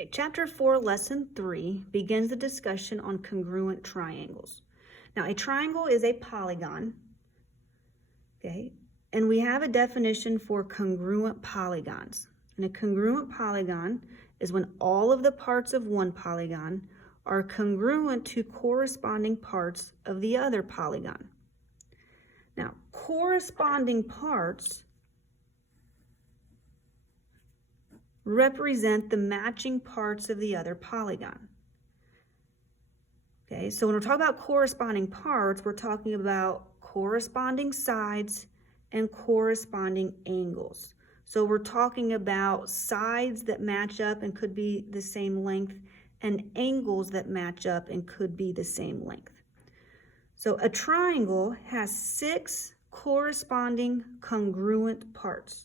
Okay, Chapter 4, Lesson 3 begins the discussion on congruent triangles. Now, a triangle is a polygon, okay? And we have a definition for congruent polygons. And a congruent polygon is when all of the parts of one polygon are congruent to corresponding parts of the other polygon. Now, corresponding parts represent the matching parts of the other polygon. Okay, so when we're talking about corresponding parts, we're talking about corresponding sides and corresponding angles. So we're talking about sides that match up and could be the same length, and angles that match up and could be the same length. So a triangle has 6 corresponding congruent parts.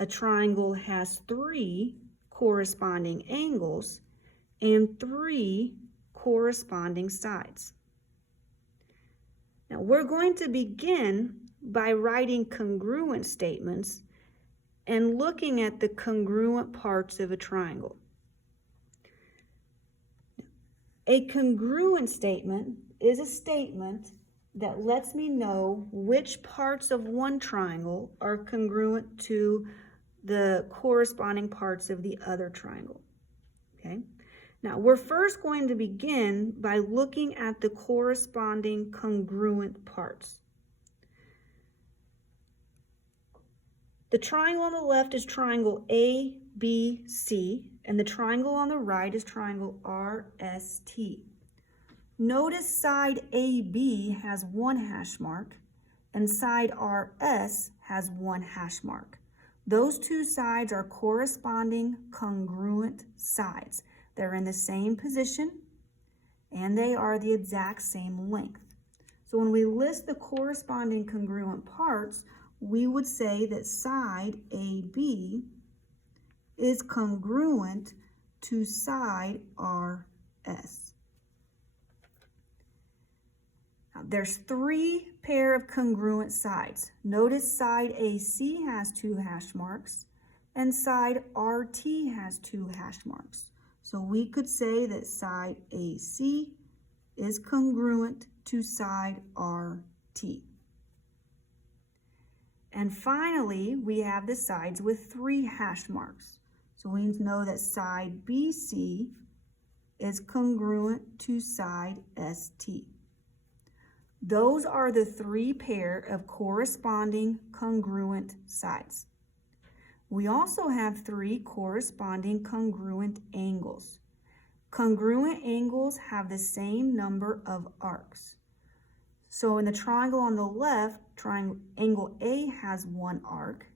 A triangle has 3 corresponding angles and 3 corresponding sides. Now we're going to begin by writing congruent statements and looking at the congruent parts of a triangle. A congruent statement is a statement that lets me know which parts of one triangle are congruent to the corresponding parts of the other triangle. Okay? Now, we're first going to begin by looking at the corresponding congruent parts. The triangle on the left is triangle ABC, and the triangle on the right is triangle RST. Notice side AB has 1 hash mark, and side RS has 1 hash mark. Those two sides are corresponding congruent sides. They're in the same position, and they are the exact same length. So when we list the corresponding congruent parts, we would say that side AB is congruent to side RS. Now, there's 3 pair of congruent sides. Notice side AC has 2 hash marks and side RT has 2 hash marks. So we could say that side AC is congruent to side RT. And finally, we have the sides with 3 hash marks. So we know that side BC is congruent to side ST. Those are the 3 pair of corresponding congruent sides. We also have 3 corresponding congruent angles. Congruent angles have the same number of arcs. So in the triangle on the left, angle A has 1 arc,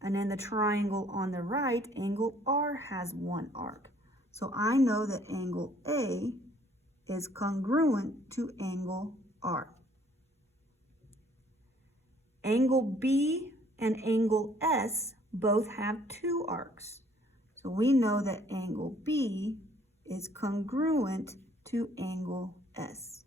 and in the triangle on the right, angle R has 1 arc. So I know that angle A is congruent to angle R. Angle B and angle S both have 2 arcs. So we know that angle B is congruent to angle S.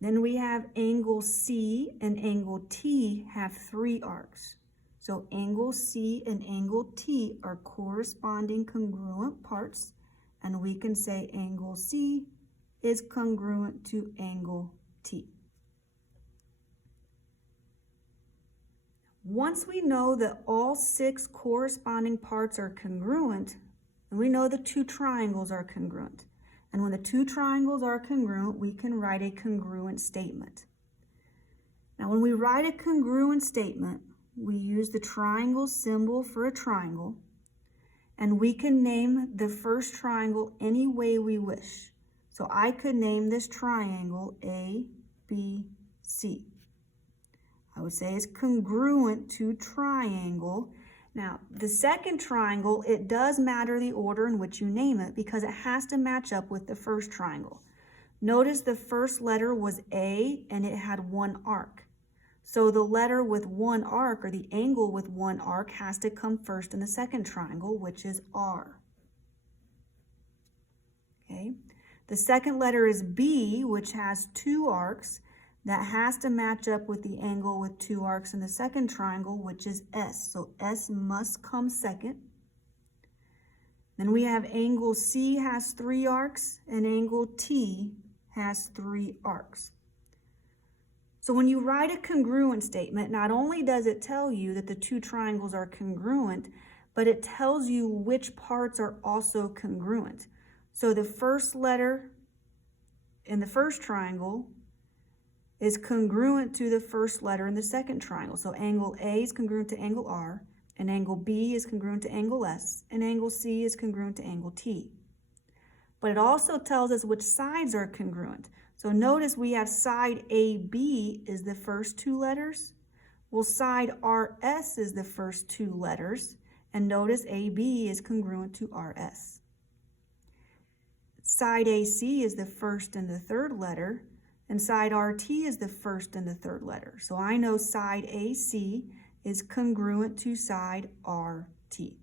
Then we have angle C and angle T have 3 arcs. So angle C and angle T are corresponding congruent parts, and we can say angle C is congruent to angle T. Once we know that all 6 corresponding parts are congruent, and we know the 2 triangles are congruent. And when the 2 triangles are congruent, we can write a congruent statement. Now, when we write a congruent statement, we use the triangle symbol for a triangle, and we can name the first triangle any way we wish. So I could name this triangle A, B, C. I would say it's congruent to triangle. Now, the second triangle, it does matter the order in which you name it because it has to match up with the first triangle. Notice the first letter was A and it had 1 arc. So the letter with 1 arc, or the angle with 1 arc, has to come first in the second triangle, which is R. Okay. The second letter is B, which has 2 arcs. That has to match up with the angle with 2 arcs in the second triangle, which is S. So S must come second. Then we have angle C has 3 arcs and angle T has 3 arcs. So when you write a congruent statement, not only does it tell you that the two triangles are congruent, but it tells you which parts are also congruent. So the first letter in the first triangle is congruent to the first letter in the second triangle. So angle A is congruent to angle R, and angle B is congruent to angle S, and angle C is congruent to angle T. But it also tells us which sides are congruent. So notice we have side AB is the first 2 letters. Well, side RS is the first 2 letters. And notice AB is congruent to RS. Side AC is the first and the third letter. And side RT is the first and the third letter. So I know side AC is congruent to side RT.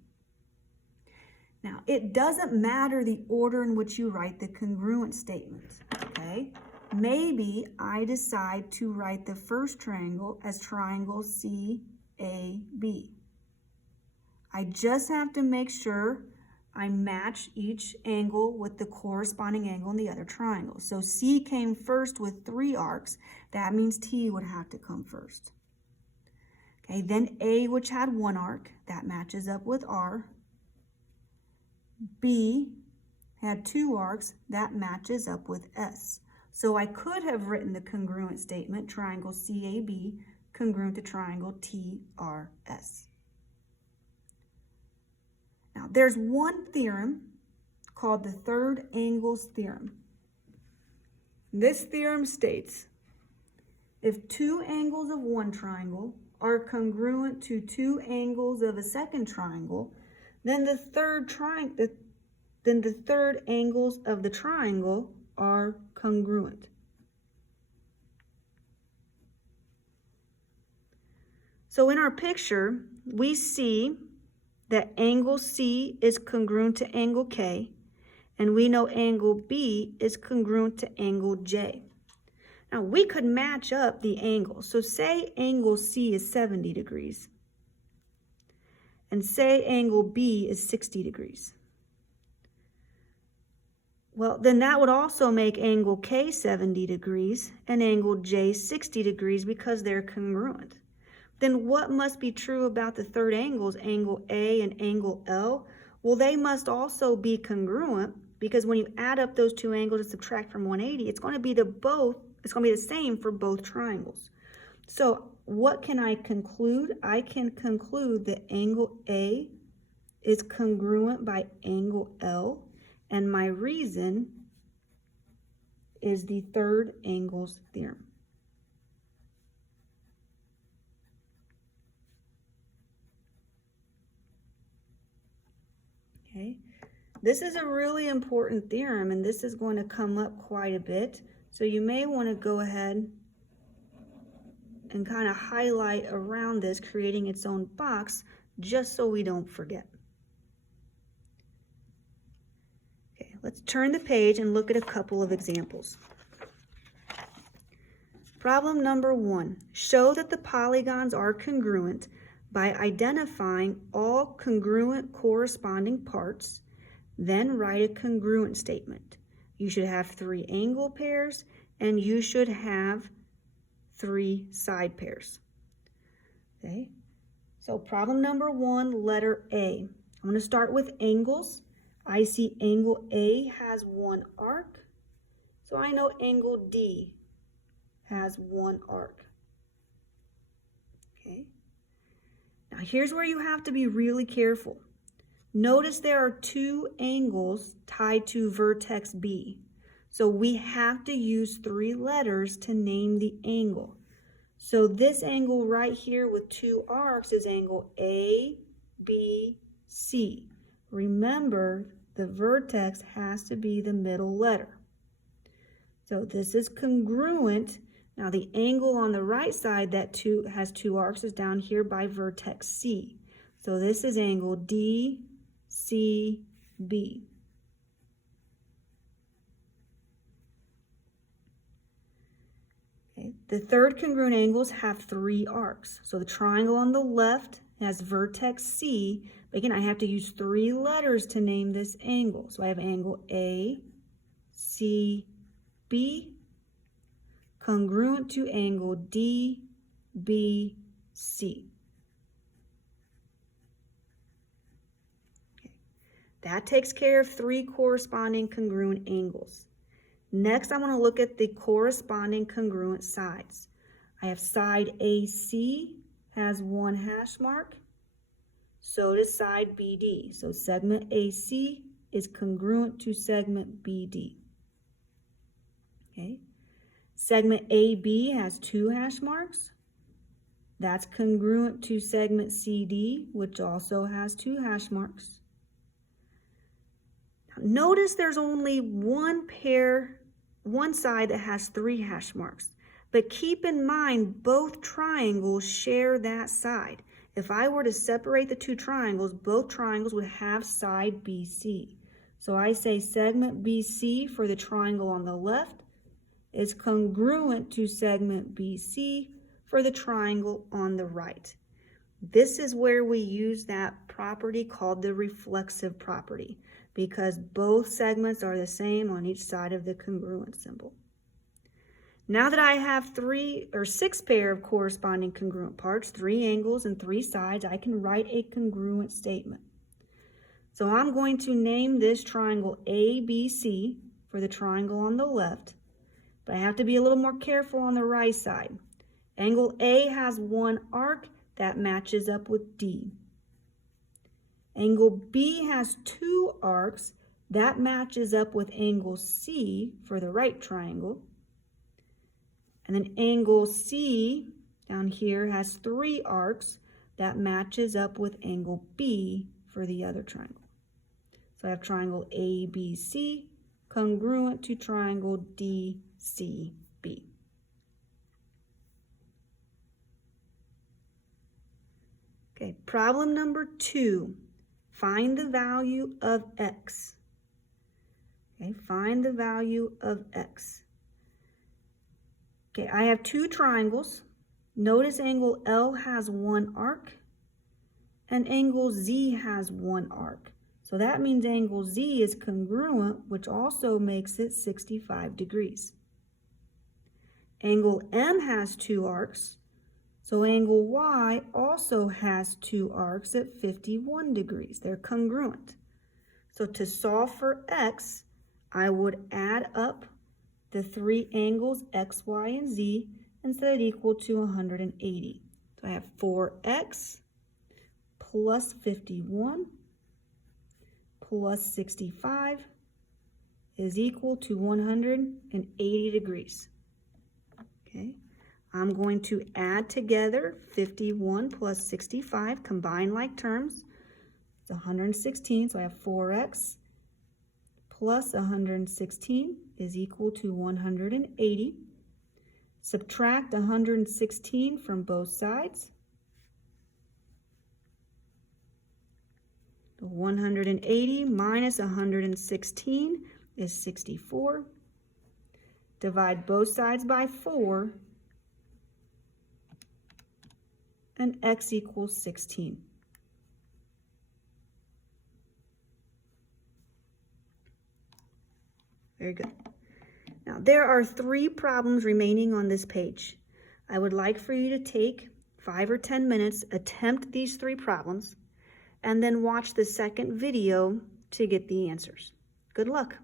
Now, it doesn't matter the order in which you write the congruent statement, okay? Maybe I decide to write the first triangle as triangle CAB. I just have to make sure I match each angle with the corresponding angle in the other triangle. So C came first with 3 arcs. That means T would have to come first. Okay, then A, which had 1 arc, that matches up with R. B had 2 arcs, that matches up with S. So I could have written the congruent statement, triangle CAB, congruent to triangle TRS. Now, there's one theorem called the third angles theorem. This theorem states, if 2 angles of one triangle are congruent to 2 angles of a second triangle, then the third angles of the triangle are congruent. So in our picture, we see that angle C is congruent to angle K, and we know angle B is congruent to angle J. Now, we could match up the angles. So say angle C is 70 degrees, and say angle B is 60 degrees. Well, then that would also make angle K 70 degrees and angle J 60 degrees because they're congruent. Then what must be true about the third angles, angle A and angle L? Well, they must also be congruent because when you add up those 2 angles and subtract from 180, it's going to be the same for both triangles. So what can I conclude? I can conclude that angle A is congruent by angle L, and my reason is the third angles theorem. Okay, this is a really important theorem, and this is going to come up quite a bit. So you may want to go ahead and kind of highlight around this, creating its own box, just so we don't forget. Okay, let's turn the page and look at a couple of examples. Problem number 1. Show that the polygons are congruent by identifying all congruent corresponding parts, then write a congruent statement. You should have 3 angle pairs, and you should have 3 side pairs. Okay, so problem number 1, letter A. I'm going to start with angles. I see angle A has 1 arc, so I know angle D has 1 arc. Okay. Now here's where you have to be really careful. Notice there are 2 angles tied to vertex B. So we have to use 3 letters to name the angle. So this angle right here with 2 arcs is angle ABC. Remember, the vertex has to be the middle letter. So this is congruent. Now the angle on the right side that has 2 arcs is down here by vertex C. So this is angle DCB. Okay. The third congruent angles have 3 arcs. So the triangle on the left has vertex C. But again, I have to use 3 letters to name this angle. So I have angle A, C, B, congruent to angle D, B, C. Okay. That takes care of 3 corresponding congruent angles. Next, I'm going to look at the corresponding congruent sides. I have side AC has 1 hash mark. So does side BD. So segment AC is congruent to segment BD. Okay. Segment AB has 2 hash marks. That's congruent to segment CD, which also has 2 hash marks. Now, notice there's only one side that has 3 hash marks. But keep in mind, both triangles share that side. If I were to separate the 2 triangles, both triangles would have side BC. So I say segment BC for the triangle on the left is congruent to segment BC for the triangle on the right. This is where we use that property called the reflexive property, because both segments are the same on each side of the congruent symbol. Now that I have 6 pair of corresponding congruent parts, 3 angles and 3 sides, I can write a congruent statement. So I'm going to name this triangle ABC for the triangle on the left, but I have to be a little more careful on the right side. Angle A has 1 arc that matches up with D. Angle B has 2 arcs that matches up with angle C for the right triangle. And then angle C down here has 3 arcs that matches up with angle B for the other triangle. So I have triangle ABC congruent to triangle DCB. Okay, problem number 2. Find the value of x. Okay, find the value of x. Okay, I have 2 triangles. Notice angle L has 1 arc and angle Z has 1 arc. So that means angle Z is congruent, which also makes it 65 degrees. Angle M has 2 arcs, so angle Y also has 2 arcs at 51 degrees. They're congruent. So to solve for x, I would add up the 3 angles x, y, and z and set it equal to 180. So I have 4x plus 51 plus 65 is equal to 180 degrees. Okay, I'm going to add together 51 plus 65, combine like terms. It's 116, so I have 4x plus 116 is equal to 180. Subtract 116 from both sides. The 180 minus 116 is 64. Divide both sides by 4, and x equals 16. Very good. Now, there are 3 problems remaining on this page. I would like for you to take 5 or 10 minutes, attempt these 3 problems, and then watch the second video to get the answers. Good luck.